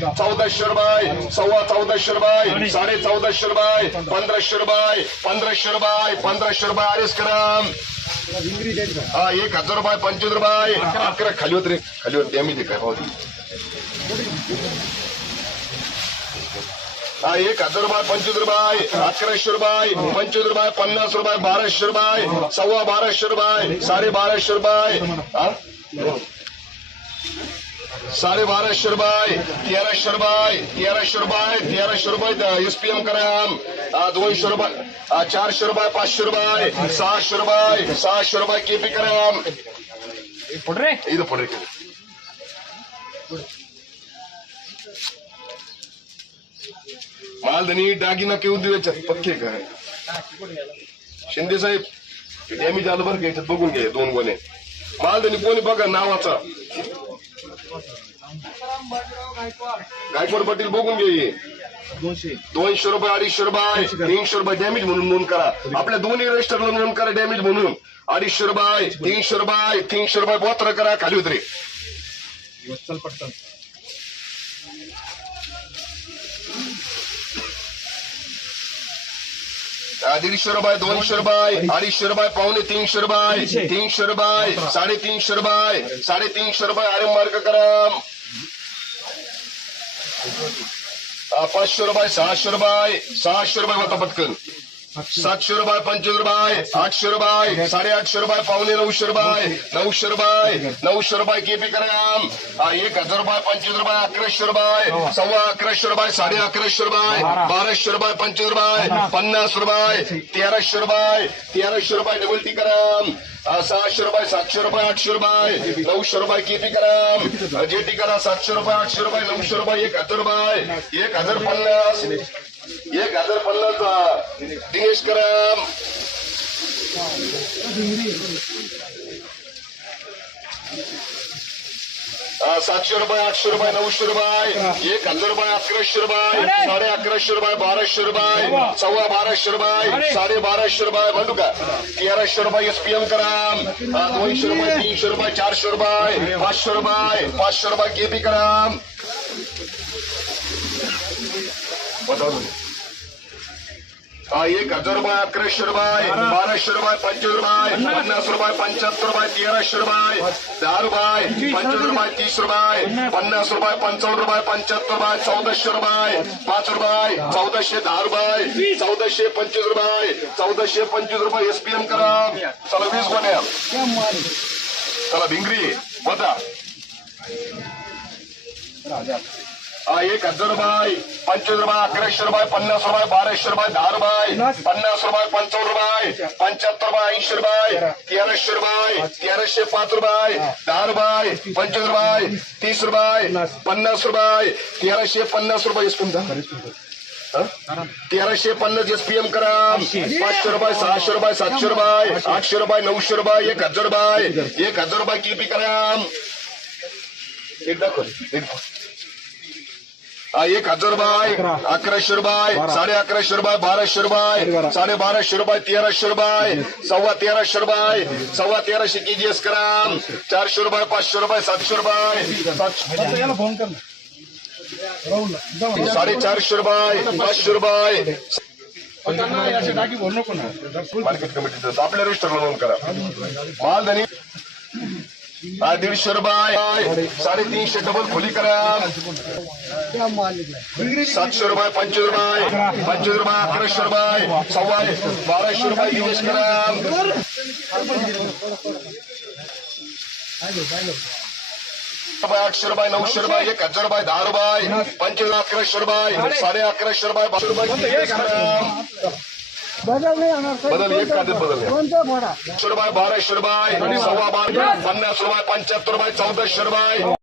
चौदाशे रुपये सव्वा चौदाशे रुपये साडे चौदाशे रुपये पंधराशे रुपये पंधराशे रुपये पंधराशे रुपये अडीच ग्राम हा एक हजार रुपये पंचवीस रुपये अकरा खाली होत रे खाली होत मी ते काय पाहू हा एक हजार रुपये पंचवीस रुपये अकराशे रुपये पंचवीस रुपये पन्नास रुपये बाराशे रुपये सव्वा बाराशे रुपये साडे बाराशे रुपये हा? साडे बाराशे रुपये तेराशे रुपये तेराशे रुपये तेराशे रुपये एसपीएम कराम हा, दोनशे रुपये हा, चारशे रुपये पाचशे रुपये सहाशे रुपये सहाशे रुपये केपी कराम पुढे इथं पुढे मालधनी दागिना केवढ द्यायच्यात पक्के काय शिंदे साहेब बरं का याच्यात बघून घ्या दोन गोणे मालधनी कोणी बघा नावाचा गायकवाड पाटील बघून घे. दोनशे. रुपये अडीचशे रुपये तीनशे रुपये डॅमेज म्हणून नोंद करा. आपल्या दोन्ही रजिस्टरला नोंद करा डॅमेज म्हणून. अडीचशे रुपये तीनशे रुपये तीनशे रुपये बोत्र करा खाली उतरे. हा, दीडशे रुपये दोनशे रुपये तीन रुपये पावणे तीनशे रुपये तीनशे. रुपये साढ़े तीन साडेतीनशे रुपये आरे मार्ग करा. हा, पाचशे रुपये सहाशे रुपये सहाशे रुपये होता पटकन. सातशे रुपये पंचवीस रुपये आठशे रुपये साडेआठशे रुपये पावणे नऊशे रुपये नऊशे रुपये नऊशे रुपये केपी कराम हा, एक हजार रुपये पंचवीस रुपये अकराशे रुपये सव्वा अकराशे रुपये साडे अकराशे रुपये बाराशे रुपये पंचवीस रुपये पन्नास रुपये तेराशे रुपये तेराशे रुपये डबल टी कराम हा, सहाशे रुपये सातशे रुपये आठशे रुपये नऊशे रुपये केपी कराम जेटी करा सातशे रुपये आठशे रुपये नऊशे रुपये एक हजार रुपये एक हजार पन्नास. एक हज़ार पन्नास दिनेश कराम सातशे रुपये आठशे रुपये नऊशे रुपये। एक हज़ार रुपये अकराशे रुपये साडे अकराशे रुपये बाराशे रुपये सव्वा बाराशे रुपये साडे बाराशे रुपये म्हणू का तेराशे रुपये एसपीएम कराम हा, दोनशे रुपये तीनशे रुपये चारशे रुपये पाचशे रुपये पाचशे रुपये केपी कराम बताओ एक हजार रुपये अकराशे रुपये बाराशे रुपये पंचवीस रुपये पन्नास रुपये पंच्याहत्तर रुपये तेराशे रुपये दहा रुपये पंचवीस रुपये तीस रुपये पन्नास रुपये पंचावन्न रुपये पंच्याहत्तर रुपये चौदाशे रुपये पाच रुपये चौदाशे दहा रुपये चौदाशे पंचवीस रुपये चौदाशे पंचवीस रुपये एसपीएम करा. चला वीस गोण्या चला भिंगरी बता. एक हज़ार रुपये पंचवीस रुपये अकराशे रुपये पन्नास रुपये बाराशे रुपये दहा रुपये पन्नास? रुपये पंचावन्न रुपये पंच्याहत्तर रुपये ऐंशी रुपये तेराशे रुपये तेराशे पाच रुपये दहा रुपये पंचवीस रुपये तीस रुपये पन्नास. रुपये तेराशे पन्नास रुपये? तेराशे पन्नास एसपीएम करा. पाचशे रुपये सहाशे रुपये सातशे रुपये आठशे रुपये नऊशे रुपये एक हज़ार रुपये एक हज़ार रुपये किपी करा? एक दाखव एक दाखव. हा, एक हज़ार रुपये अकराशे रुपये साडे अकराशे रुपये बाराशे रुपये साडे बाराशे रुपये तेराशे रुपये सव्वा तेराशे रुपये सव्वा तेराशे केजीएस करा चारशे रुपये पाचशे रुपये सातशे रुपये सातशे ना राहुल साडेचारशे रुपये पाचशे रुपये मार्केट कमिटीचं आपल्या रजिस्टरला नोंद करा मालधनी दीडशे रुपये साडेतीनशे डबल खोली करा सातशे रुपये पंचवीस रुपये पंचवीस रुपये अकराशे रुपये सव्वा बाराशे रुपये निवेश करा रुपये आठशे रुपये नऊशे रुपये एक हज़ार रुपये दहा रुपये पंचवीस अकराशे रुपये साडे अकराशे रुपये बारा रुपये बदल बदल एक बदल नाही. बाय बारा शोर बाय सव्वा बारा पन्नास रुपये पंच्याहत्तर बाय चौदा शोर बाय